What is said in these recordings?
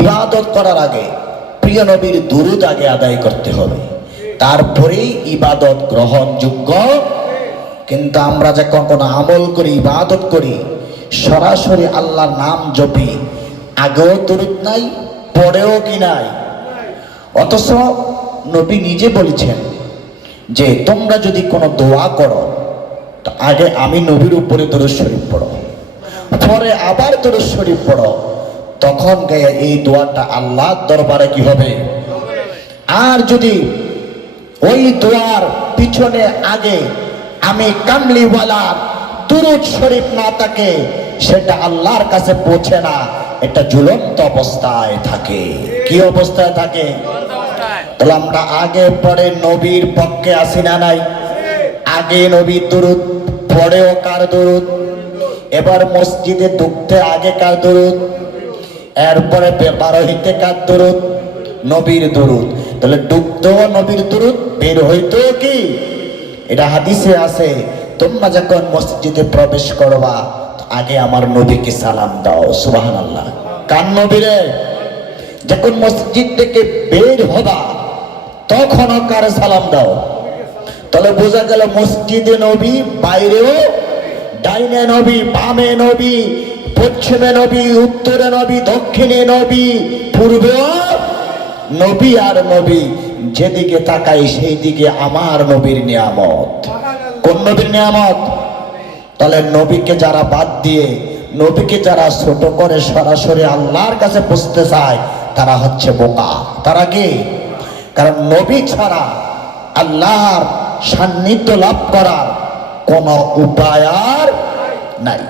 ইবাদত করার আগে প্রিয় নবীর দুরূদ আগে আদায় করতে হবে, তারপরেই ইবাদত গ্রহণযোগ্য। কিন্তু আমরা যে কখনো আমল করি, ইবাদত করি, সরাসরি আল্লাহর নাম জপি, আগেও দুরূদ নাই, পরেও কি নাই। অথচ নবী নিজে বলেছেন যে তোমরা যদি কোনো দোয়া করো তো আগে আমি নবীর উপরে দরুদ শরীফ পড়ো, পরে আবার দরুদ শরীফ পড়ো, তখন গিয়ে এই দোয়াটা আল্লাহর দরবারে কি হবে। আর যদি ওই দোয়ার পিছনে আগে আমি কামলিওয়ালা দুরূদ শরীফ না থাকে, সেটা আল্লাহর কাছে পৌঁছে না, এটা ঝুলন্ত অবস্থায় থাকে। কি অবস্থায় থাকে? তাহলে আমরা আগে পরে নবীর পক্ষে আসি না নাই? আগে নবীর দুরূদ, পরেও কার দুরূদ? এবার মসজিদে ঢুকতে আগে কার দুরূদ, এরপরে বের হইতে কার দুরূদ? নবীর দুরূদ। তাহলে ঢুকতেও নবীর দুরূদ, বের হইতেও কি? এটা হাদিসে আছে, তোমরা যখন মসজিদে প্রবেশ করবা আগে আমার নবীকে সালাম দাও। সুবহানাল্লাহ। কার নবীরে? যখন মসজিদ থেকে বের হবা তখনও কার সালাম দাও? তাহলে বোঝা গেল মসজিদে নবী, বাইরেও ডাইনে নবী, বামে নবী, পশ্চিমে নবী, উত্তরে নবী, দক্ষিণে নবী, পূর্বেও নবী। আর নবী যেদিকে তাকাই সেই দিকে আমার নবীর নিয়ামত। কোন নবীর নিয়ামত? তাহলে নবীকে যারা বাদ দিয়ে, নবীকে যারা ছোট করে সরাসরি আল্লাহর কাছে পৌঁছতে চায়, তারা হচ্ছে বোকা। তারা কি? কারণ নবী ছাড়া আল্লাহর সান্নিধ্য লাভ করার কোন উপায় আর নাই।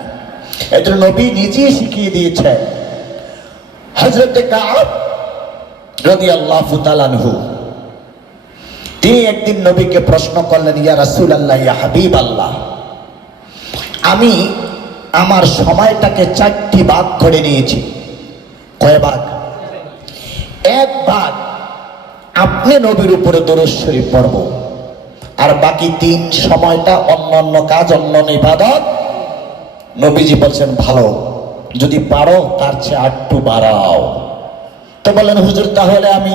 এটা নবী নিজেই শিখিয়ে দিয়েছেন। হযরত কাব রাদিয়াল্লাহু তাআলা আনহু, তিনি একদিন নবীকে প্রশ্ন করলেন, ইয়া রাসূলুল্লাহ, ইয়া হাবিবাল্লাহ, আমি আমার সময়টাকে 4টি ভাগ করে নিয়েছি। কয় ভাগ? এক ভাগ আপনি নবীর উপরে দরুদ শরীফ পড়ব, আর বাকি 3 সময়টা অন্যান্য কাজ, অন্যান্য ইবাদত। নবীজি বলছেন, ভালো, যদি পারো তার চেয়ে একটু বাড়াও। তো বলেন, হুজুর তাহলে আমি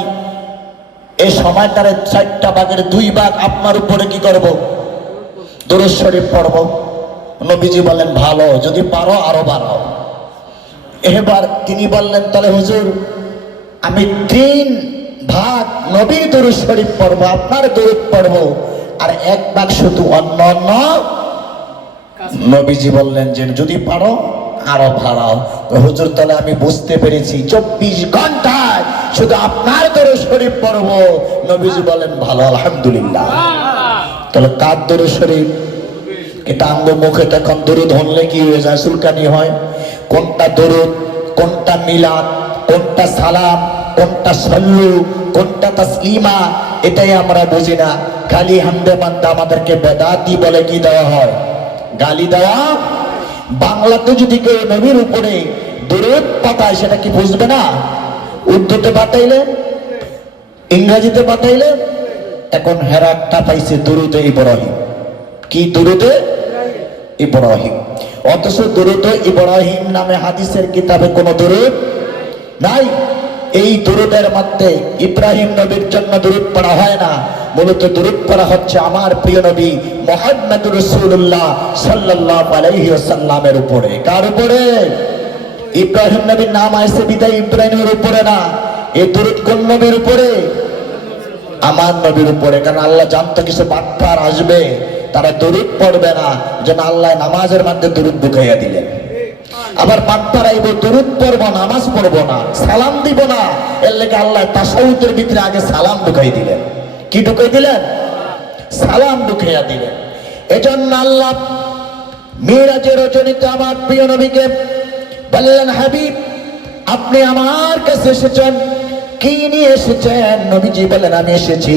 এই সময়টারে 4টা ভাগের 2 ভাগ আপনার উপরে কি করব? দরুদ শরীফ পড়ব। নবীজি বলেন, ভালো, যদি পারো আরো বাড়াও। এবার তিনি বললেন, তাহলে হুজুর আমি 3 ভাগ নবীর দরুদ শরীফ পড়ব, আপনার দরুদ পড়ব, আর 1 ভাগ শুধু অন্যান্য। নবীজি বললেন যে যদি পারো আরো বাড়াও। হুজুর তাহলে আমি বুঝতে পেরেছি 24 ঘন্টায় শুধু আপনার দরুদ শরীফ পড়ব। নবীজি বলেন, ভালো, আলহামদুলিল্লাহ। তাহলে কার দরুদ শরীফ? এটা আঙ্গ মুখে তখন দরুদ হলে কি হয়ে যায়? চুলকানি হয়। কোনটা দরুদ, কোনটা মিলাদ, কোনটা সালাম, কোনটা সাল্লু, কোনটা তাসলিমা, এটাই আমরা বুঝি না। খালি হামদে বান্দা আমাদেরকে বেদাতি বলে কি দেওয়া হয়? গালি দেওয়া। বাংলাতে যদি কেউ নবীর উপরে দরুদ পাঠায় সেটা কি বুঝবে না? উর্দুতে পাঠাইলে, ইংরেজিতে পাঠাইলে, এখন হেরাকটা পাইছে দরুদে ইব্রাহিম। কি দরুদে ইব্রাহিম? অথচ দরুদে ইব্রাহিম নামে হাদিসের কিতাবে কোনো দরুদ নাই। এই দরুদের মধ্যে ইব্রাহিম নবীর জন্য দরুদ পড়া হয় না, মূলত দরুদ পড়া হচ্ছে আমার প্রিয় নবী মুহাম্মদুর রাসূলুল্লাহ সাল্লাল্লাহু আলাইহি ওয়াসাল্লামের উপরে। কার উপরে? ইব্রাহিম নবীর নাম আছে বিদায় ইব্রাহিমের উপরে না। এই দরুদ কোন নবীর উপরে? আমার নবীর উপরে। কারণ আল্লাহ জানতো কিছু বাটপার আসবে, তারা দরুদ পড়বে না, যেন আল্লাহ নামাজের মধ্যে দরুদ ঢুকাইয়া দিলেন। আবার বাটপার আইব, দরুদ পড়বো, নামাজ পড়বো না, সালাম দিব না, এর লেগে আল্লাহ তাশাহুদের ভিতরে আগে সালাম ঢুকাই দিলেন। কি ঢুকাই দিলেন? সালাম ঢুকাইয়া দিলেন। এজন্য আল্লাহ মিরাজের রজনীতে আমার প্রিয় নবীকে বললেন, হাবিব আপনি আমার কাছে এসেছেন, কি নিয়ে এসেছেন? নবীজি বলেন, আমি এসেছি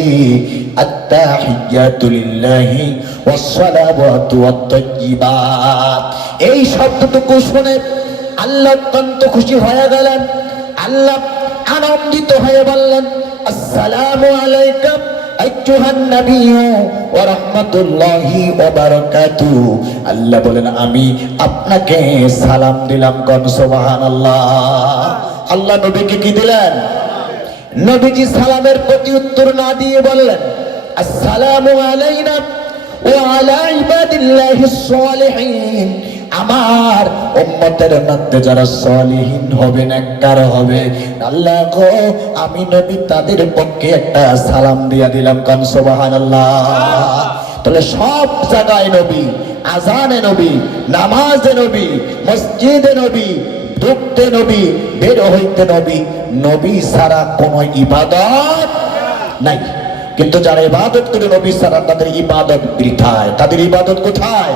আত্তাহিয়াতু লিল্লাহি ওয়াসসালাওয়াতু ওয়াত-তাইয়্যিবাত। এই শব্দটুকু শুনে আল্লাহ অত্যন্ত খুশি হয়ে গেলেন। আল্লাহ আনন্দিত হয়ে বললেন, আসসালামু আলাইকা আইয়ুহান নাবিয়্যু ওয়া রাহমাতুল্লাহি ওয়া বারাকাতুহু। আল্লাহ বলেন, আমি আপনাকে সালাম দিলাম। কোন সুবহানাল্লাহ। আল্লাহ নবীকে কি দিলেন? নবীজি সালামের প্রতি উত্তর না দিয়ে বললেন, আসসালামু আলাইনা ওয়া আলা ইবাদিল্লাহিস সালিহিন। আমার উম্মতের মধ্যে যারা সালিহিন হবে, নেককার হবে, আল্লাহ গো আমি নবী তাদের পক্ষে একটা সালাম দিয়া দিলাম। কান সুবহানাল্লাহ। তাহলে সব জায়গায় নবী, আজানে নবী, নামাজে নবী, মসজিদে নবী, ঢুকতে নবী, বের হইতে নবী, নবী ছাড়া কোনো ইবাদত নাই। কিন্তু যারা ইবাদত করে নবী ছাড়া, তাদের ইবাদত বৃথায়। তাদের ইবাদত কোথায়?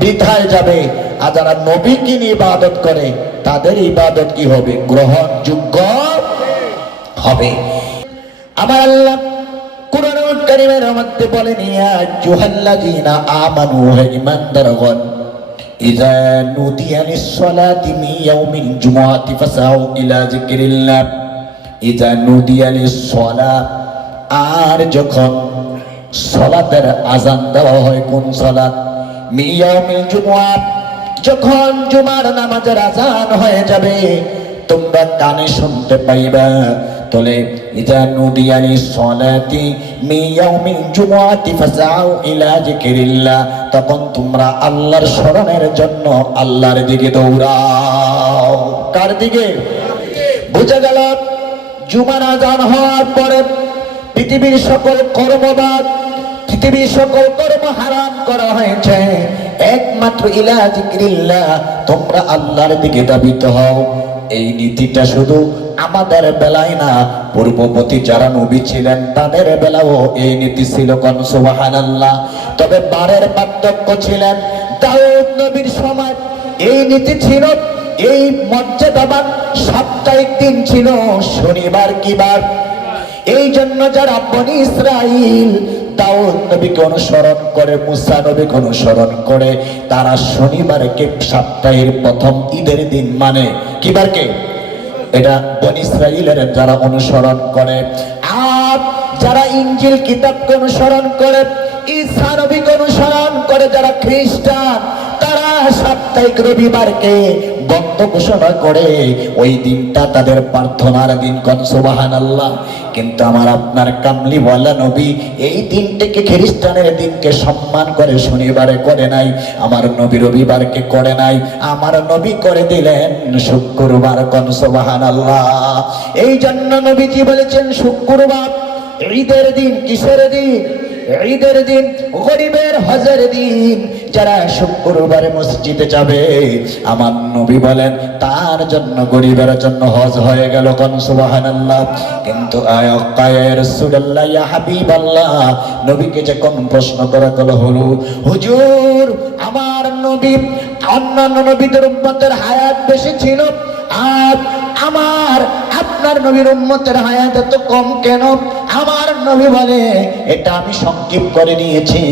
বৃথায় যাবে। আর যারা নবীকে নিয়ে ইবাদত করে, তাদের ইবাদত কি হবে? গ্রহণযোগ্য হবে। আমার আল্লাহ কুরআনুল কারীমের মধ্যে বলেন, ইয়া আইয়ুহাল্লাযীনা আমানু, হে ঈমানদারগণ, ইযা নুদিয়া লিস-সালাতি মিন ইয়াউমিল জুমআতি ফাসাউ ইলা যিকরিল্লাহ। ইযা নুদিয়া লিস-সালাত, আর যখন সালাতের আযান দেওয়া হয়, কোন সালাত? মিন ইয়াউমিল জুমআ, যখন জুমার নামাজের আযান হয়ে যাবে, তোমরা কানে শুনতে পাইবা। তলে ইযা নুদিয়া লিস-সালাতি মিন ইয়াউমিল জুমআতি ফাসাউ ইলা যিকরিল্লাহ, তখন তোমরা আল্লাহর স্মরণের জন্য আল্লাহর দিকে দৌড়াও। কার দিকে? বুঝা গেল, জুমার আযান হওয়ার পরে পৃথিবীর সকল কর্মবাদ, পৃথিবীর সকল কর্ম হারাম করা হয়েছে, একমাত্র ইলা যিকরিল্লাহ, তোমরা আল্লাহর দিকে ধাবিত হও। এই নীতিটা শুধু আমাদের বেলায় না, পূর্ববর্তী যারা নবী ছিলেন তাদের বেলাও এই নীতি ছিল। কোন সুবহানাল্লাহ। তবে বারের পার্থক্য ছিলেন, দাউদ নবীর সময় এই নীতি ছিল, এই মর্যাদাবান সাপ্তাহিক দিন ছিল শনিবার। কি বার? এই জন্য যারা বনি ইসরাইল দাউদ নবীকে অনুসরণ করে, মুসা নবীকে অনুসরণ করে, তারা শনিবারকে সপ্তাহের প্রথম ঈদের দিন মানে। কি বারকে? এটা বনি ইসরাইলের যারা অনুসরণ করে। আর যারা ইনজিল কিতাবকে অনুসরণ করে, ঈসা নবীকে অনুসরণ করে যারা খ্রিস্টান, তারা সাপ্তাহিক রবিবারকে বন্ধ ঘোষণা করে। ওই দিনটা তাদের প্রার্থনার দিন। কোন সুবহানাল্লাহ। কিন্তু আমার আপনার কামলিওয়ালা নবী এই দিনটাকে, খ্রিস্টানের দিনকে সম্মান করে শনিবারে করে নাই। আমার নবী রবিবারকে করে নাই, আমার নবী করে দিলেন শুক্রবার। কোন সুবহানাল্লাহ। এই জন্য নবীজি বলেছেন শুক্রবার ঈদের দিন। কিসের দিন? ঈদের দিন, গরিবের হজের দিন। যারা শুক্রবারে মসজিদে যাবে, আমার নবী বলেন তার জন্য, গরিবের জন্য হজ হয়ে গেল। কোন সুবহানাল্লাহ। কিন্তু আয়া রাসূলুল্লাহ, ইয়া হাবিবাল্লাহ, নবীকে যখন প্রশ্ন করা হলো, হুজুর আমার নবী অন্যান্য নবীদের উম্মতের হায়াত বেশি ছিল, আর আমার আপনার নবীর উম্মতের হায়াত এত কম কেন? আমার নবী বলে, এটা আমি সংক্ষেপ করে নিয়েছি।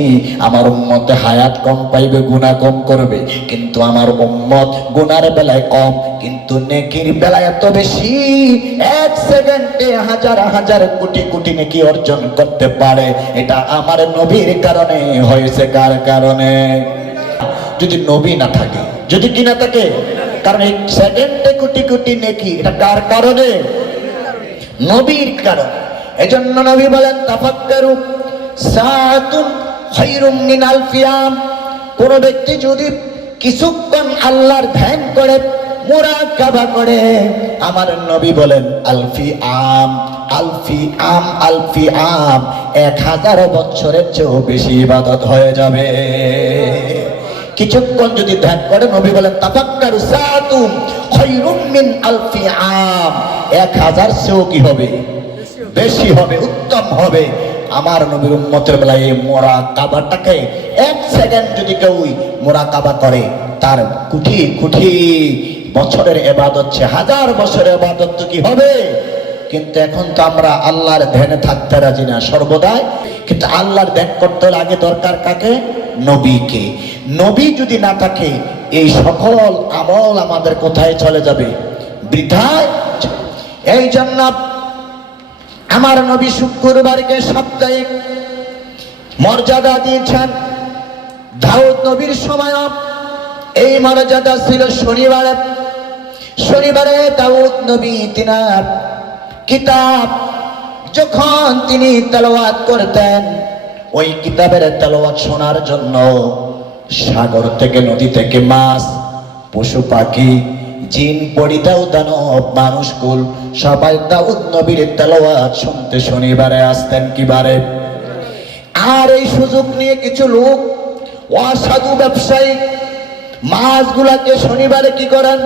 আমার উম্মতে হায়াত কম পাইবে, গুনাহ কম করবে, কিন্তু আমার উম্মত গুনার বেলায় কম, কিন্তু নেকির বেলায় এত বেশি। এক সেকেন্ডে হাজার হাজার কোটি কোটি নেকি অর্জন করতে পারে। এটা আমার নবীর কারণে হয়েছে। কার কারণে? যদি নবী না থাকে, যদি কি না থাকে, কারণ এই সেকেন্ডে কোটি কোটি নেকি, এটা কার কারণে? নবীর কারণে। এজন্য নবী বলেন, তাফাক্কারু সাআতুন খায়রুম মিন আলফি আম। কোন ব্যক্তি যদি কিছুক্ষণ আল্লাহর ধ্যান করে, মুরাকাবা করে, আমার নবী বলেন আলফি আম, আলফি আম, আলফি আম, 1000 বছরের চেয়েও বেশি ইবাদত হয়ে যাবে। কিছুক্ষণ যদি ধ্যান করে, নবী বলেন তাফাক্কারু সাআতুন খায়রুম মিন আলফি আম, 1000 চেয়েও কি হবে? বেশি হবে, উত্তম হবে। আমার নবীর উম্মতের বেলায় এই মুরাকাবাটাকে 1 সেকেন্ড যদি কেউ মুরাকাবা করে, তার কোটি কোটি বছরের ইবাদত, 1000 বছরের ইবাদত তো কি হবে? কিন্তু এখন তো আমরা আল্লাহর ধ্যানে থাকতে রাজি না সর্বদাই। কিন্তু আল্লাহর ধ্যান করতে হলে আগে দরকার কাকে? নবীকে। নবী যদি না থাকে, এই সকল আমল আমাদের কোথায় চলে যাবে? বৃথায়। এই জন্য আমার নবী শুক্রবারকে সাপ্তাহিক মর্যাদা দিয়েছেন। দাউদ নবীর সময় এই মর্যাদা ছিল শনিবারে। শনিবারে দাউদ নবী তিনার কিতাব যখন তিনি তেলাওয়াত করতেন, ওই কিতাবের তেলাওয়াত শোনার জন্য সাগর থেকে, নদী থেকে মাছ, পশু পাখি, জিন, পরিদাও, দানব, মানুষকুল সবাই দাউদ নবীর তেলাওয়াত শুনতে শনিবারে আসতেন। কিবারে? আর এই সুযোগ নিয়ে কিছু লোক অসাধু ব্যবসায়ী মাছগুলাকে শনিবারে কি করেন,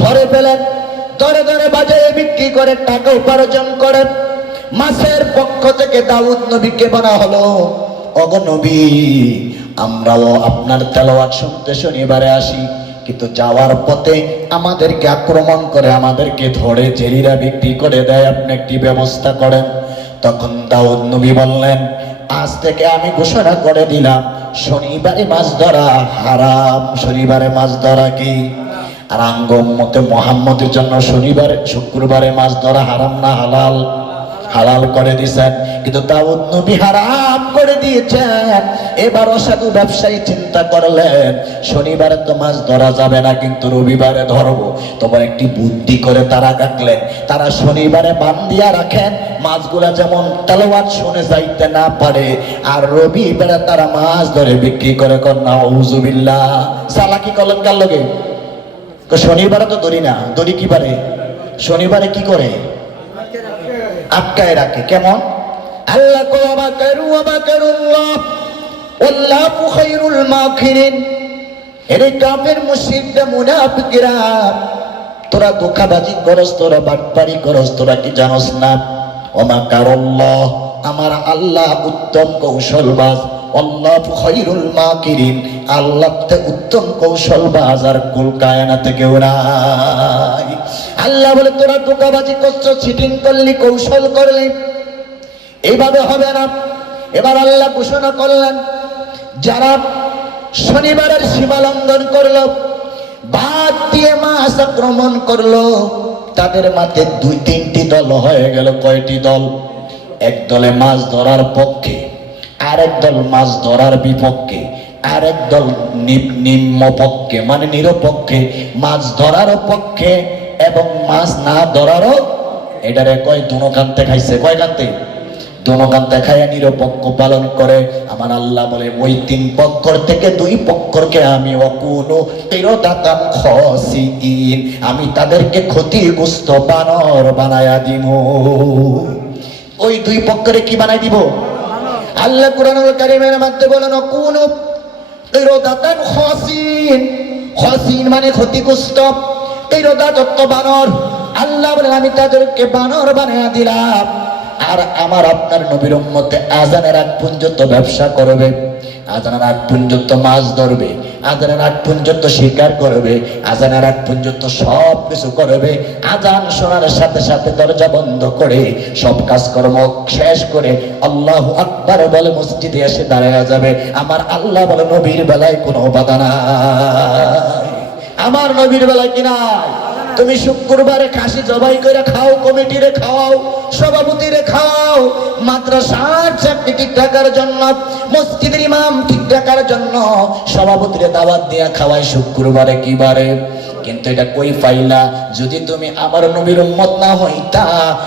ধরে ফেলেন, ধরে ধরে বাজারে বিক্রি করে টাকা উপার্জন করেন। মাছের পক্ষ থেকে দাউদ নবীকে বলা হলো, ওগো নবী, আমরাও আপনার তেলাওয়াত শুনতে শনিবারে আসি, কিন্তু যাওয়ার পথে আমাদেরকে আক্রমণ করে, আমাদেরকে ধরে জেরিরা বিক্রি করে দেয়, আপনি একটি ব্যবস্থা করেন। তখন দাউদ নবী বললেন, আজ থেকে আমি ঘোষণা করে দিলাম শনিবারে মাছ ধরা হারাম। শনিবারে মাছ ধরা কি? আর আঙ্গ উম্মতে মুহাম্মদের জন্য শনিবারে, শুক্রবারে মাছ ধরা হারাম না হালাল? হালাল করে দিয়েছেন, কিন্তু দাউদ নবী হারাম করে দিয়েছেন। এবার অসাধু ব্যবসায়ী চিন্তা করলেন, শনিবারে তো মাছ ধরা যাবে না, কিন্তু রবিবারে ধরবো। তখন একটি বুদ্ধি করে তারা কাটলেন, তারা শনিবারে বান্ধিয়া রাখেন মাছগুলা যেমন তেলাওয়াত শুনে যাইতে না পারে, আর রবিবারে তারা মাছ ধরে বিক্রি করে। কন্যা আউযুবিল্লাহ, চালাকি করলেন কার লগে? শনিবারে তো ধরি না, ধরি কি পারে? শনিবারে কি করে? আটকায় রাখে। কেমন? আল্লাহ ওয়া মাকারুল্লাহ ওয়াল্লাহু খায়রুল মাকিরিন। এরে কাফের মুশরিকরা, মুনাফিকরা, তোরা ধোঁকাবাজি করস, তোরা বাটপারি করস, তোরা কি জানোস না? ওয়া মাকারুল্লাহ, আমার আল্লাহ উত্তম কৌশলবাজ। আল্লাহু খায়রুল মাকিরিন, আল্লাহ তে উত্তম কৌশলবাজ আর কুল কায়নাতে কেউ নাই। আল্লাহ বলে, তোরা ধোঁকাবাজি করছো, চিটিং করলি, কৌশল করলি, এইভাবে হবে না। এবার আল্লাহ ঘোষণা করলেন, যারা শনিবারের সীমা লঙ্ঘন করলো, বাদ দিয়ে মাছ আক্রমণ করলো, তাদের মাঝে দুই তিনটি দল হয়ে গেল। কয়টি দল? এক দলে মাছ ধরার পক্ষে, আরেক দল মাছ ধরার বিপক্ষে, আরেক দল নিম্ন পক্ষে, মানে নিরপেক্ষে, মাছ ধরার পক্ষে এবং মাছ না ধরারও। এটারে কয় দুনো কান্তে খাইছে। কয় কান্তে? দুনো কান্তে খাইয়া নিরপেক্ষ পালন করে। আমার আল্লাহ বলে, ওই তিন পক্ষর থেকে দুই পক্ষকে আমি অকুনো তিরদাতাম খসিইন, আমি তাদেরকে ক্ষতিগ্রস্ত বানর বানায়া দিব। ওই দুই পক্ষরে কি বানাই দিব? আল্লাহ কুরআনুল কারীমের মধ্যে বলেন, অকুনো তিরদাতান খসিইন। খসিইন মানে ক্ষতিগ্রস্ত, তিরদা যত বানর। আল্লাহ বলেন, আমি তাদেরকে বানর বানায়া দিলাম। আর আমার আপনার নবীর উম্মতে আযানের আগ পর্যন্ত ব্যবসা করবে, আযানের আগ পর্যন্ত মাছ ধরবে, আযানের আগ পর্যন্ত শিকার করবে, আযানের আগ পর্যন্ত সব কিছু করবে। আযান শোনার সাথে সাথে দরজা বন্ধ করে সব কাজকর্ম শেষ করে আল্লাহু আকবার বলে মসজিদে এসে দাঁড়ায়া যাবে। আমার আল্লাহ বলে, নবীর বেলায় কোনো বাধা নাই। আমার নবীর বেলায় কি নাই? তুমি শুক্রবারে খাসি জবাই করে খাও, কমিটিরে খাওয়াও, সভাপতিরে খাওয়াও, মাদ্রাসার চাকরি ঠিক রাখার জন্য, মসজিদের ইমাম ঠিক রাখার জন্য সভাপতিরে দাওয়াত দিয়া খাওয়াই শুক্রবারে। কি বারে? কিন্তু এটা কই পাইলা? যদি তুমি আমার নবীর উম্মত না হইতা,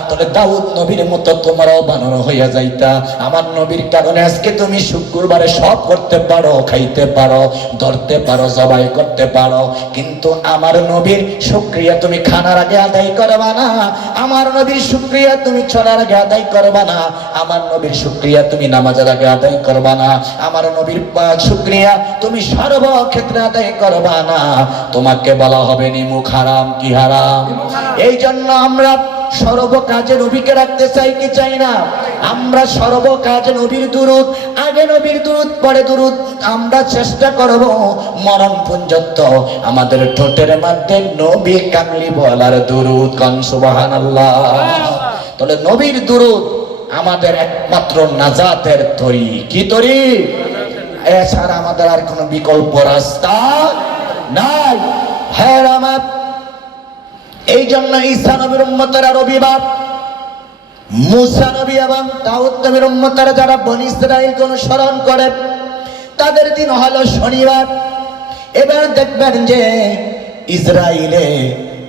তাহলে দাউদ নবীর মতো তোমারও বানর হইয়া যাইতা। আমার নবীর কারণে আজকে তুমি শুক্রবারে সব করতে পারো, খাইতে পারো, ধরতে পারো, জবাই করতে পারো। কিন্তু আমার নবীর শুকরিয়া তুমি খানার আগে আদায় করবা না, আমার নবীর শুকরিয়া তুমি চলার আগে আদায় করবা না, আমার নবীর শুকরিয়া তুমি নামাজের আগে আদায় করবা না, আমার নবীর শুকরিয়া তুমি সর্বক্ষেত্রে আদায় করবা না। তোমাকে বলা হবে নিমুখ হারাম। কি হারাম? এই জন্য আমরা সর্ব কাজে নবীকে রাখতে চাই কি চাই না? আমরা সর্ব কাজে নবীর দুরূদ, আগে নবীর দুরূদ পরে দুরূদ। আমরা চেষ্টা করব মরণ পর্যন্ত আমাদের ঠোঁটের মধ্যে নবী কামলি বলার দুরূদ। কোন সুবহানাল্লাহ। তাহলে নবীর দুরূদ আমাদের একমাত্র নাজাতের তরি। কি তরি? এছাড়া আমাদের আর কোনো বিকল্প রাস্তা নাই। হ্যাঁ আমার, এই জন্য ঈসা নবীর উম্মতেরা রবিবার, মুসা নবী এবং দাউদ নবীর উম্মতেরা যারা বনী ইসরাঈলকে অনুসরণ করে, তাদের দিন হলো শনিবার। এবার দেখবেন যে ইসরায়েলে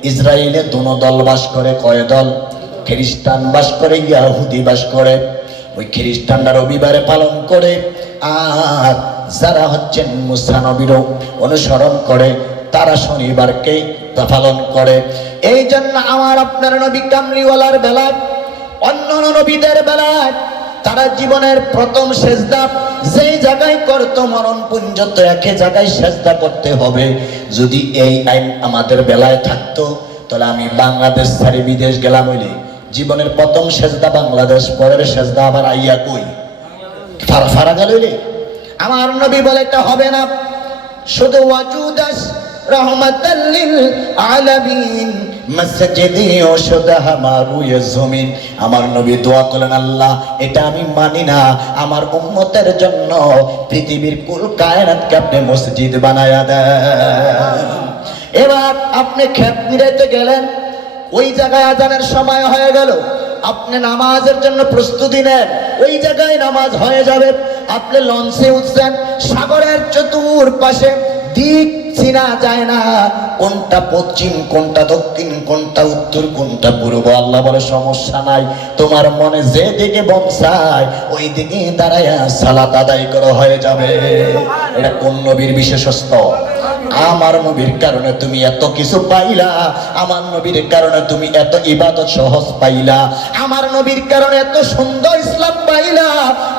ইসরায়েলে দুনো দল বাস করে, কয় দল? খ্রিস্টান বাস করে, ইয়াহুদি বাস করে। ওই খ্রিস্টানরা রবিবারে পালন করে, আর যারা হচ্ছেন মুসা নবীরও অনুসরণ করে তারা শনিবারকে পালন করে। এই জন্য আমার আপনার নবী কামলিওয়ালার বেলায়, অন্য নবীদের বেলায় তারা জীবনের প্রথম সেজদা যেই জায়গায় করতো, মরণ পর্যন্ত একই জায়গায় সেজদা করতে হবে। যদি এই আইন আমাদের বেলায় থাকতো, তাহলে আমি বাংলাদেশ ছাড়ি বিদেশ গেলাম হইলে জীবনের প্রথম সেজদা বাংলাদেশ, পরের সেজদা আবার আইয়া কই ফারা গেল হইলে। আমার নবী বলে এটা হবে না, শুধু ওয়াজুদাস রহমাতাল লিল আলামিন মসজিদি ও শুধু আমারুয়ে জমিন। আমার নবী দোয়া করলেন, আল্লাহ এটা আমি মানি না, আমার উম্মতের জন্য পৃথিবীর কুল কায়নাতকে আপনি মসজিদ বানায়া দেন। এবার আপনি খেত মিলাইতে গেলেন, ওই জায়গায় আজানের সময় হয়ে গেল, আপনি নামাজের জন্য প্রস্তুতি নেন, ওই জায়গায় নামাজ হয়ে যাবে। আপনি লঞ্চে উঠছেন, সাগরের চতুর্পাশে দিক চিনা যায় না, কোনটা পশ্চিম, কোনটা দক্ষিণ, কোনটা উত্তর, কোনটা পূর্ব। আল্লাহ বলে সমস্যা নাই, তোমার মনে যে দিকে মন চায় ওই দিকে দাঁড়ায়া সালাত আদায় করা হয়ে যাবে। এটা কোন নবীর বিশেষত্ব? আমার নবীর কারণে তুমি এত কিছু পাইলা, আমার নবীর কারণে তুমি এত ইবাদত সহজ পাইলা, আমার নবীর কারণে এত সুন্দর ইসলাম পাইলা।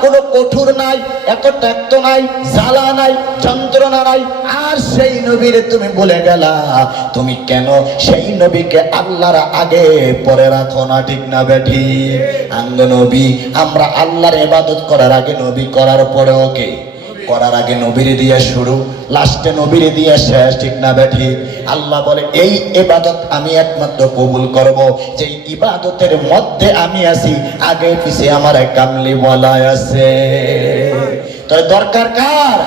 কোনো কঠোর নাই, এত ত্যাক্ত নাই, জ্বালা নাই, যন্ত্রণা নাই। আর সেই নবীর তুমি বলে গেলা, তুমি কেন সেই নবীকে আল্লাহর আগে পরে রাখো না? ঠিক না বেঠি? আঙ্গ নবী, আমরা আল্লাহর ইবাদত করার আগে নবী, করার পরে ওকে করার আগে নবীরে দিয়া শুরু, লাস্টে নবীরে দিয়া শেষ। ঠিক না বেঠি? আল্লাহ বলে এই ইবাদত আমি একমাত্র কবুল করব যে ইবাদতের মধ্যে আমি আছি, আগে পিছে আমার কামলি বলা আছে। তাহলে দরকার কার?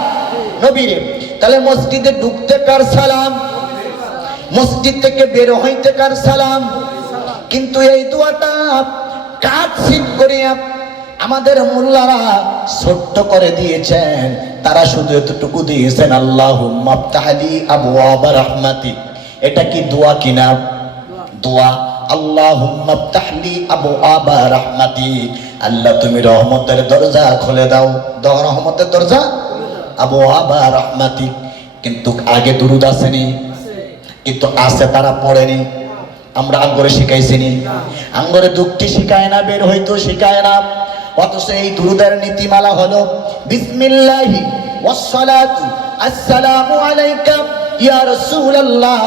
নবীরে। তাহলে মসজিদে ঢুকতে কার সালাম? মসজিদ থেকে বের হইতে কার সালাম? কিন্তু এই দোয়াটা কাজ সিদ্ধ করিয়া আমাদের মোল্লারা ছোট্ট করে দিয়েছেন। তারা শুধু এতটুকু দিয়েছেন, আল্লাহুম্মা ফতাহলি আবওয়াবা রাহমাতিক। এটা কি দোয়া কিনা? দোয়া। আল্লাহুম্মা ফতাহলি আবওয়াবা রাহমাতিক, আল্লাহ তুমি রহমতের দরজা খুলে দাও। রহমতের দরজা আবওয়াবা রাহমাতিক। কিন্তু আগে দুরুদ আসেনি, কিন্তু আছে তারা পড়েনি। আমরা আঙ্গরে শিখাইছিনি, আঙ্গরে দুঃখটি শিখায় না, বের হইতো শিখায় না। অথচ এই দুরুদের নীতিমালা হলো বিসমিল্লাহি ওয়াসসালাতু আসসালামু আলাইকা ইয়া রাসূলুল্লাহ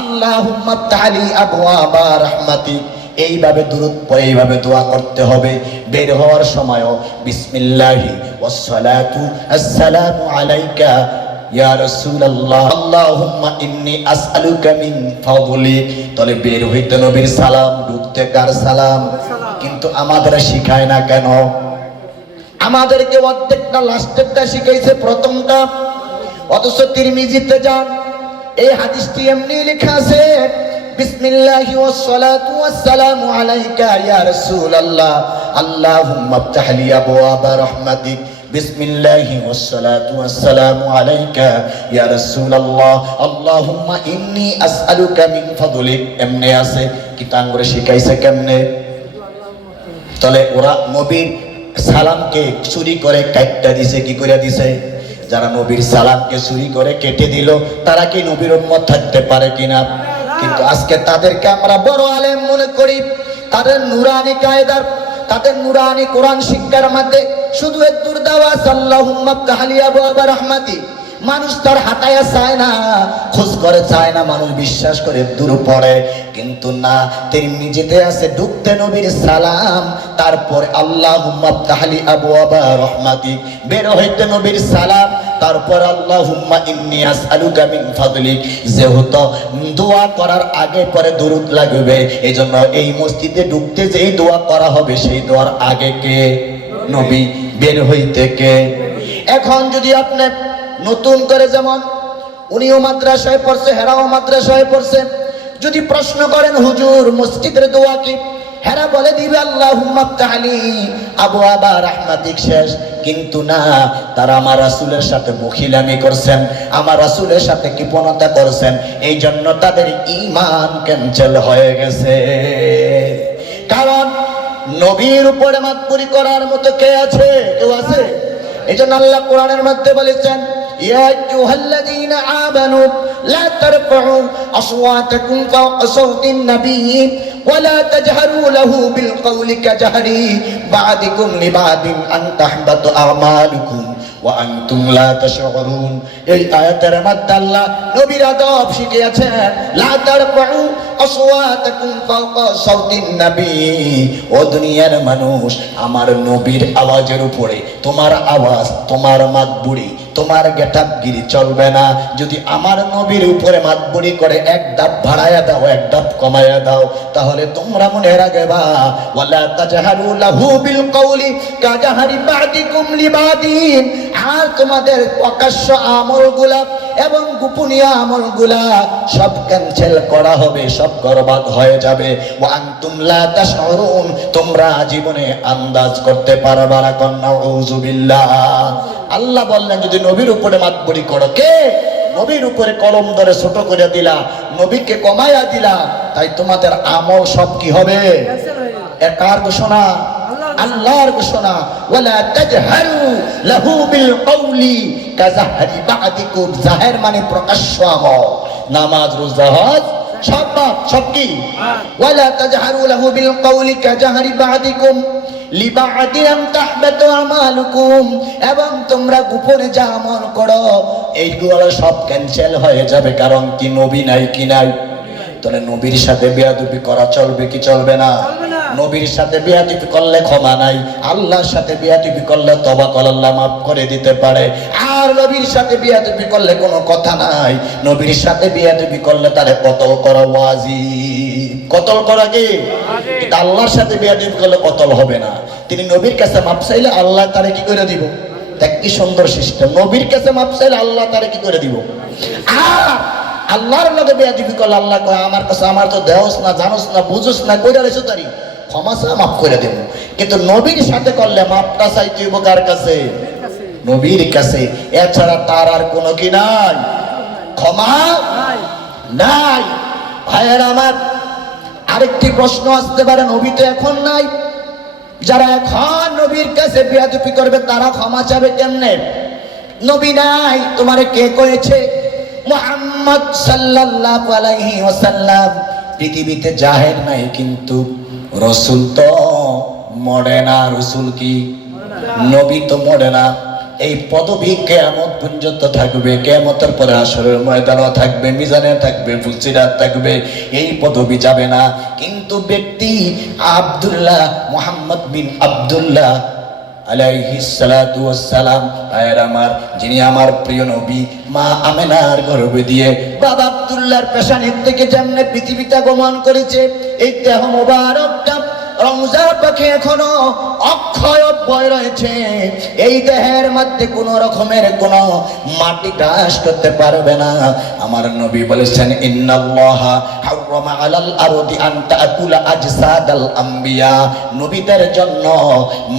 আল্লাহুম্মা ফতাহলি আবওয়াবা রাহমাতিক। এইভাবে দুরুদ পড়ে এইভাবে দোয়া করতে হবে। বের হওয়ার সময়ও বিসমিল্লাহি ওয়াসসালাতু আসসালামু আলাইকা ইয়া রাসূলুল্লাহ আল্লাহুম্মা ইন্নী আসআলুকা মিন ফাদলিক। তাহলে বের হইতে নবীর সালাম, ঢুকতে কার সালাম? কিন্তু আমাদের শিখায় না কেন? আমাদেরকে অর্ধেকটা লাস্টেরটা শিখাইছে, প্রথমটা। অথচ তিরমিজিতে যান, এই হাদিসটি এমনি লেখা আছে, বিসমিল্লাহি ওয়াসসালাতু ওয়াসসালামু আলাইকা ইয়া রাসূলুল্লাহ আল্লাহুম্মা ফতাহলি আবওয়াবা রাহমাতিক। বিসমিল্লাহি ওয়াসসালাতু ওয়াসসালামু আলাইকা ইয়া রাসূলুল্লাহ আল্লাহুম্মা ইন্নী আসআলুকা মিন ফাদলিক। এমনি আছে, কিন্তু আঙ্গুরে শিখাইছে কেমনে? তাহলে ওরা নবীর সালামকে চুরি করে কাটটা দিছে। কি করে দিছে? যারা নবীর সালামকে চুরি করে কেটে দিল, তারা কি নবীর উম্মত থাকতে পারে কিনা? কিন্তু আজকে তাদেরকে আমরা বড় আলেম মনে করি। তাদের নুরানি কায়দার, তাদের নুরানি কোরআন শিক্ষার মধ্যে শুধু একটুর দাওয়া আল্লাহুম্মা ফতাহলি আবওয়াবা রাহমাতিক। মানুষ তার হাতায়া চায় না, খোঁজ করে চায় না, মানুষ বিশ্বাস করে দূর পড়ে। কিন্তু না, তিরমিজিতে আছে ঢুকতে নবীর সালাম, তারপরে আল্লাহুম্মা ফতাহলি আবওয়াবা রাহমাতিক। বের হইতে নবীর সালাম, তারপর আল্লাহুম্মা ইন্নী আসআলুকা মিন ফাদলিক। যেহেতু দোয়া করার আগে পরে দুরূদ লাগবে, এজন্য এই মসজিদে ঢুকতে যেই দোয়া করা হবে সেই দোয়ার আগে কে? নবী। বের হইতে কে? এখন যদি আপনি নতুন করে, যেমন উনিও মাদ্রাসায় পড়ছে, হেরাও মাদ্রাসায় পড়ছে, যদি প্রশ্ন করেন হুজুর মসজিদের দোয়া কি, হেরা বলে দিবে আল্লাহুম্মা ফতাহলি আবওয়াবা রাহমাতিক শেষ। কিন্তু না, তারা আমার রাসূলের সাথে বখিলামি করছেন, আমার রাসূলের সাথে কৃপণতা করছেন, এই জন্য তাদের ঈমান ক্যান্সেল হয়ে গেছে। কারণ নবীর উপরে মাতবরি করার মতো কে আছে? কেউ আছে? এই জন্য আল্লাহ কোরআনের মধ্যে বলেছেন, ইয়া আইয়ুহাল্লাযীনা আমানু লা তারফাউ আসওয়াতাকুম ফাওকা সাওতিন নবী ওয়া লা তাজহারু লাহু বিল কওলি কাজহরি বা'দিকুম লিবা'দিন আন তাহবাতু আমালুকুম ওয়া আনতুম লা তাশউরুন। এই আয়াতের মধ্যে আল্লাহ নবীর আদব শিখিয়েছেন, লা তারফাউ আসওয়াতাকুম ফাওকা সাওতিন নবী। ও দুনিয়ার মানুষ, আমার নবীর আওয়াজের উপরে তোমার আওয়াজ, তোমার মাতবুরি, তোমার গেটাপগিরি চলবে না। যদি আমার নবীর উপরে মাতবুরি করে এক ধাপ বাড়ায়া দাও, এক ধাপ কমায়া দাও, তাহলে তোমরা মনে রাখবা, ওয়ালা তাজহারু লাহু বিল কওলি কাজহারি বা'দিকুম লিবাদিন। আর তোমাদের প্রকাশ্য আমলগুলা এবং গোপনীয় আমলগুলা সব ক্যান্সেল করা হবে, সব বরবাদ হয়ে যাবে। ওয়া আনতুম লা তাশউরুন, তোমরা জীবনে আন্দাজ করতে পারবা না। নাউযুবিল্লাহ। আল্লাহ বললেন, যদি নবীর উপরে মাতবরি করো, কে? নবীর উপরে কলম ধরে ছোট করে দিলা, নবীকে কমায়া দিলা, তাই তোমাদের আমল সব কি হবে? কার ঘোষণা? আল্লাহর ঘোষণা। ওয়ালা তাজহারু লাহু বিল কওলি কাজহরি বা'দিকুম। জাহের মানে প্রকাশ্য আমল, নামাজ, রোজা, হজ, সব কি? ওয়ালা তাজহারু লাহু বিল কওলি কাজহরি বা'দিকুম লিবা'দিন আন তাহবাতু আমালুকুম। এবং তোমরা গোপনে যা আমল করো এইগুলো সব ক্যান্সেল হয়ে যাবে। কারণ কি? নবী নাই, কি নাই? তাহলে নবীর সাথে বেয়াদবি করা চলবে কি চলবে না? নবীর সাথে বেয়াদবি করলে ক্ষমা নাই, আল্লাহর সাথে বেয়াদবি করলে তওবা করলে আল্লাহ মাফ করে দিতে পারে। আর নবীর সাথে বেয়াদবি করলে কোনো কথা নাই, নবীর সাথে বেয়াদবি করলে তারে কতল করা ওয়াজিব। কতল করা কি? কিন্তু আল্লাহর সাথে বেয়াদবি করলে কতল হবে না। তিনি নবীর কাছে মাপ চাইলে আল্লাহ তারে কি করে দিব? দেখ কি সুন্দর সিস্টেম। নবীর কাছে মাপ চাইলে আল্লাহ তারে কি করে দিব? আর আল্লাহর লগে বেয়াদবি করলে আল্লাহ কয়, আমার কাছে আমার তো দেহস না, জানোস না, বুঝোস না, কইরা রেছো তারি ক্ষমা চা মাফ করে দেব। কিন্তু নবীর সাথে করলে মাপটা চাইতে হইব কার কাছে? নবীর কাছে। এছাড়া তার আর কোনো কি নাই, ক্ষমা নাই। ভাইয়ের আমার, আরেকটি প্রশ্ন আসতে পারে, নবী তো এখন নাই, যারা এখন নবীর কাছে বেয়াদবি করবে তারা ক্ষমা চাবে কেমনে? নবী নাই, তোমারে কে কয়েছে? মুহাম্মদ সাল্লাল্লাহু আলাইহি ওয়াসাল্লাম পৃথিবীতে জাহের নাই, কিন্তু রাসূল তো মরে না। রাসূল কি? নবী তো মরে না। এই পদবী কিয়ামত পর্যন্ত থাকবে, কিয়ামতের পরে হাশরের ময়দানও থাকবে, মিজানে থাকবে, ফুলসিরাত থাকবে, এই পদবী যাবে না। কিন্তু ব্যক্তি আব্দুল্লাহ, মুহাম্মদ বিন আব্দুল্লাহ আলাইহিস সালাতু ওয়াস সালাম, আয়ের আমার, যিনি আমার প্রিয় নবী মা আমেনার গর্ভে দিয়ে বাবা আব্দুল্লাহর পেশানির থেকে যেমনে পৃথিবীতে আগমন করেছে, এই দেহ মোবারকটা রমজান পাখি এখনো অক্ষয় অব্যয় রয়েছে। এই দেহের মধ্যে কোন রকমের কোন মাটি গ্রাস করতে পারবে না। আমার নবী বলেছেন, ইন্নাল্লাহা হারামা আলাল আরদি আন তাকুলা আজসাদাল আম্বিয়া। নবীদের জন্য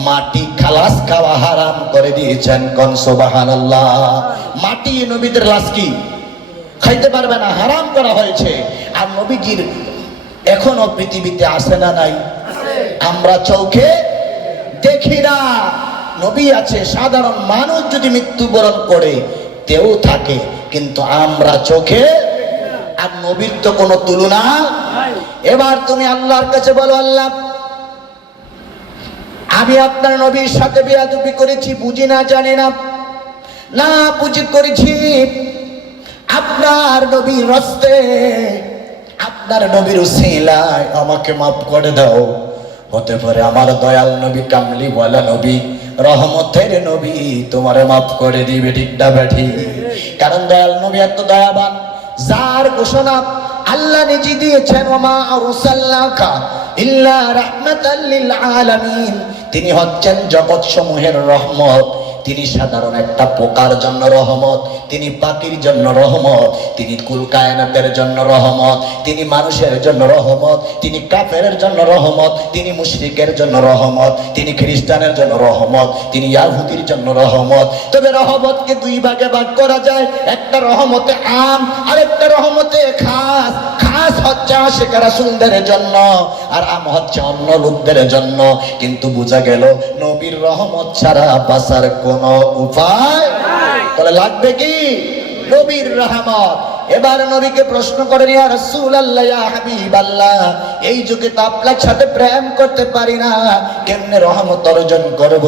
মাটি খালাস খাওয়া হারাম করে দিয়েছেন। কোন সুবহানাল্লাহ। মাটি নবীদের লাশ কি খাইতে পারবে না, হারাম করা হয়েছে। আর নবীজির এখনো পৃথিবীতে আসে না নাই? আমরা চোখে দেখি না, নবী আছে। সাধারণ মানুষ যদি মৃত্যুবরণ করে তেও থাকে, কিন্তু আমরা চোখে। আর নবীর তো কোনো তুলনা। এবার তুমি আল্লাহর কাছে বলো, আল্লাহ আমি আপনার নবীর সাথে বেয়াদবি করেছি, বুঝি না, জানি না, না বুঝি করেছি, আপনার নবীর রাস্তে, আপনার নবীর উসিলায় আমাকে মাফ করে দাও। হতে পারে আমার দয়াল নবী, কামলি ওয়ালা নবী, রহমতের নবী তোমারে মাফ করে দিবে। ঠিক না বেঠি? কারণ দয়াল নবী এত দয়াবান, যার ঘোষণা আল্লাহ নিজে দিয়েছেন, ওমা আরসালনাকা ইল্লা রাহমাতাল লিল আলামিন। তিনি হচ্ছেন জগৎ সমূহের রহমত, তিনি সাধারণ একটা পোকার জন্য রহমত, তিনি পাখির জন্য রহমত, তিনি কুল কায়নাতের জন্য রহমত, তিনি মানুষের জন্য রহমত, তিনি কাফেরের জন্য রহমত, তিনি মুশরিকের জন্য রহমত, তিনি খ্রিস্টানের জন্য রহমত, তিনি ইয়াহুদির জন্য রহমত। তবে রহমতকে দুই ভাগে ভাগ করা যায়, একটা রহমতে আম আর একটা রহমতে খাস। খাস হচ্ছে আশিকা রাসূলদের জন্য আর আম হচ্ছে অন্য লোকদের জন্য। কিন্তু বোঝা গেল নবীর রহমত ছাড়া বাঁচার কোনো উপায় নাই। তাহলে লাগবে কি? নবীর রহমত। এবার নবীকে প্রশ্ন করেন, ইয়া রাসূলুল্লাহ, ইয়া হাবিবাল্লাহ, এই যুগে তো আপনার সাথে প্রেম করতে পারি না, কেমনে রহমত অর্জন করব?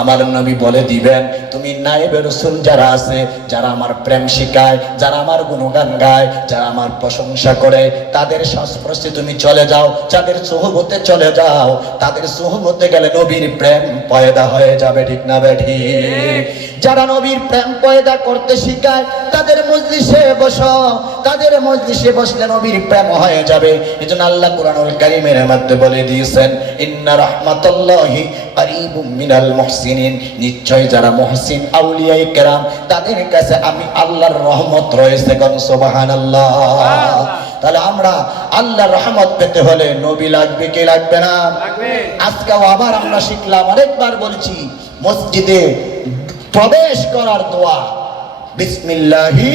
আমার নবী বলে দিবেন, তুমি নায়েবে রাসূল যারা আছে, যারা আমার প্রেম শিখায়, যারা আমার গুণগান গায়, যারা আমার প্রশংসা করে, তাদের সংস্পর্শে তুমি চলে যাও, তাদের সোহবতে চলে যাও। তাদের সোহবতে গেলে নবীর প্রেম পয়দা হয়ে যাবে, ঠিক না বেঠি? যারা নবীর প্রেম পয়দা করতে শিখায় তাদের মজলিসে বসো, তাদের মজলিসে বসলে নবীর প্রেম হয়ে যাবে। এজন্য আল্লাহ কুরআনুল কারীমের মধ্যে বলে দিয়েছেন, ইন্না রাহমাতাল্লাহি কারীবুম মিনাল মুহসিনিন, নিশ্চয় যারা মুহসিন আউলিয়ায়ে কেরাম তাদের কাছে আমি আল্লাহর রহমত রয়েছে। কোন সুবহানাল্লাহ। তাহলে আমরা আল্লাহর রহমত পেতে হলে নবী লাগবে কি লাগবে না? লাগবে। আজকেও আবার আমরা শিখলাম, আরেকবার বলছি, মসজিদে প্রবেশ করার দোয়া, বিসমিল্লাহি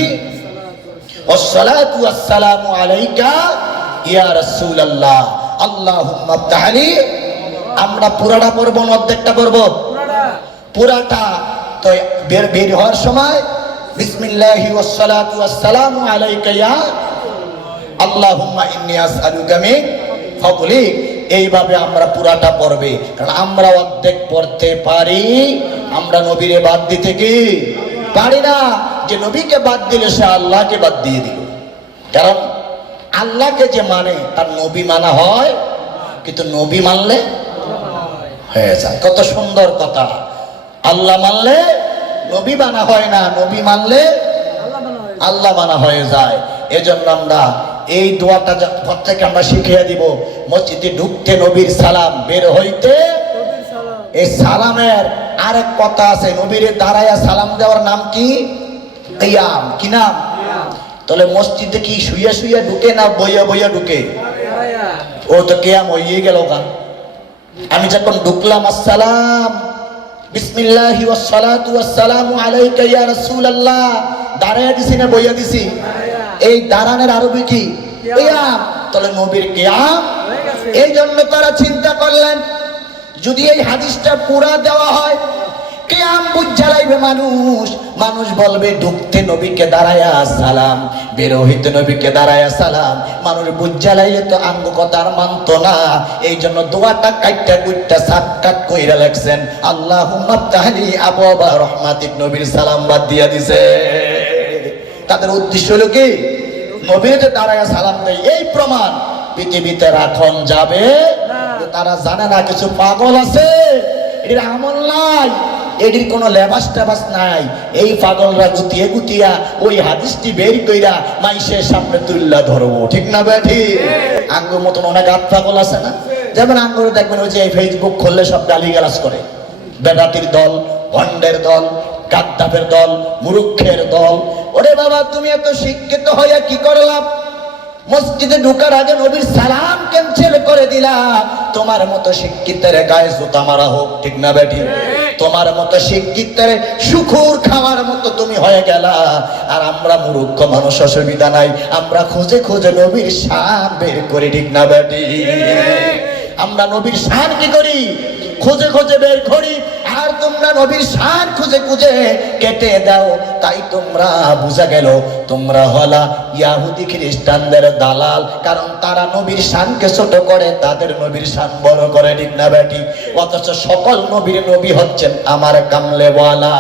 ওয়াসসালাতু ওয়াসসালামু আলাইকা ইয়া রাসূলুল্লাহ আল্লাহুম্মা আফতাহলি। আমরা পুরাটা পড়ব না অর্ধেকটা পড়ব? পুরাটা। তো বের হওয়ার সময় বিসমিল্লাহি ওয়াসসালাতু ওয়াসসালামু আলাইকা ইয়া আল্লাহুম্মা ইন্নী আসআলুকা মিন ফাদলিক। এইভাবে আমরা পুরাটা পড়বে, কারণ আমরা অর্ধেক পড়তে পারি, আমরা নবীরে বাদ দিতে কি পারি না। যে নবীকে বাদ দিলে সে আল্লাহকে বাদ দিয়ে দিল। কারণ আল্লাহকে যে মানে তার নবী মানা হয়, কিন্তু নবী মানলে হয়ে যায়। কত সুন্দর কথা! আল্লাহ মানলে নবী মানা হয় না, নবী মানলে আল্লাহ মানা হয়ে যায়। এজন্য আমরা এই দোয়াটা প্রত্যেককে আমরা শিখিয়ে দিব। মসজিদে ঢুকতে নবীর সালাম, বের হইতে এই সালামের আরেক কথা আছে, নবীর দাঁড়ায়া সালাম দেওয়ার নাম কি? কিয়াম। কি নাম? তাহলে মসজিদে কি শুইয়া শুইয়া ঢুকে না বইয়া বইয়া ঢুকে? ও তো কিয়াম হয়ে গেল। গান আমি যখন ঢুকলাম, আসসালাম বিসমিল্লাহি ওয়াসসালাতু ওয়াসসালামু আলাইকা ইয়া রাসূলুল্লাহ, দাঁড়ায়া দিছি না বইয়া দিছি? এই দাঁড়ানোর আরবি কি? কিয়াম। তাহলে নবীর কিয়াম। এই জন্য তারা চিন্তা করলেন, যদি এই হাদিসটা পুরা দেওয়া হয়, কিয়াম বুঝ জ্বালাইবে মানুষ। মানুষ বলবে ঢুকতে নবীকে দাঁড়ায়া সালাম, বের হইতে নবীকে দাঁড়ায়া সালাম। মানুষ বুঝ জ্বালাইলে তো আঙ্গ কথার মানতো না। এই জন্য দোয়াটা কাইটা কুইটা সাতকাট কইরা লাগছেন, আল্লাহুম্মা আফতাহলি আবওয়াবা রাহমাতিক, নবীর সালাম বাদ দিয়া দিছে। তাদের উদ্দেশ্য হলো কি? নবীকে দাঁড়ায়া সালাম দেয়। এই প্রমাণ পৃথিবীতে রাখন যাবে। তারা জানে না কিছু পাগল আছে, এর আমল নাই, এটির কোনো লেবাস টেবাস নাই। এই পাগলরা গুতিয়ে গুতিয়া ওই হাদিসটি বের কইরা মাইশের সামনে তুল্লা ধরবো, ঠিক না বেঠি? আঙ্গুর মতন অনেক হাত পাগল আছে না? যেমন আঙ্গুরে দেখবেন ওই যে ফেসবুক খুললে সব গালিগালাজ করে, বেদাতির দল, ভণ্ডের দল, গাদ্দাফের দল, মুরুক্ষের দল। ওরে বাবা, তুমি এত শিক্ষিত হইয়া কি করলাম? মসজিদে ঢোকার আগে নবীর সালাম ক্যান্সেল করে দিলা। তোমার মতো শিক্ষিতের গায়ে জুতা মারা হোক, ঠিক না বেটি? তোমার মতো শিক্ষিতের শুকুর খাওয়ার মতো তুমি হয়ে গেলা। আর আমরা মূর্খ মানুষ, অসুবিধা নাই, আমরা খুঁজে খুঁজে নবীর শান বের করি, ঠিক না বেটি? আমরা নবীর শান কি করি? খুঁজে খুঁজে বের করি। আর তোমরা নবীর শান খুঁজে খুঁজে কেটে দাও। তাই তোমরা বুঝা গেল তোমরা হলা ইয়াহুদি খ্রিস্টানদের দালাল। কারণ তারা নবীর শানকে ছোট করে, তাদের নবীর শান বড় করে, ঠিক না বেটি? অথচ সকল নবীর নবী হচ্ছেন আমার কামলেওয়ালা।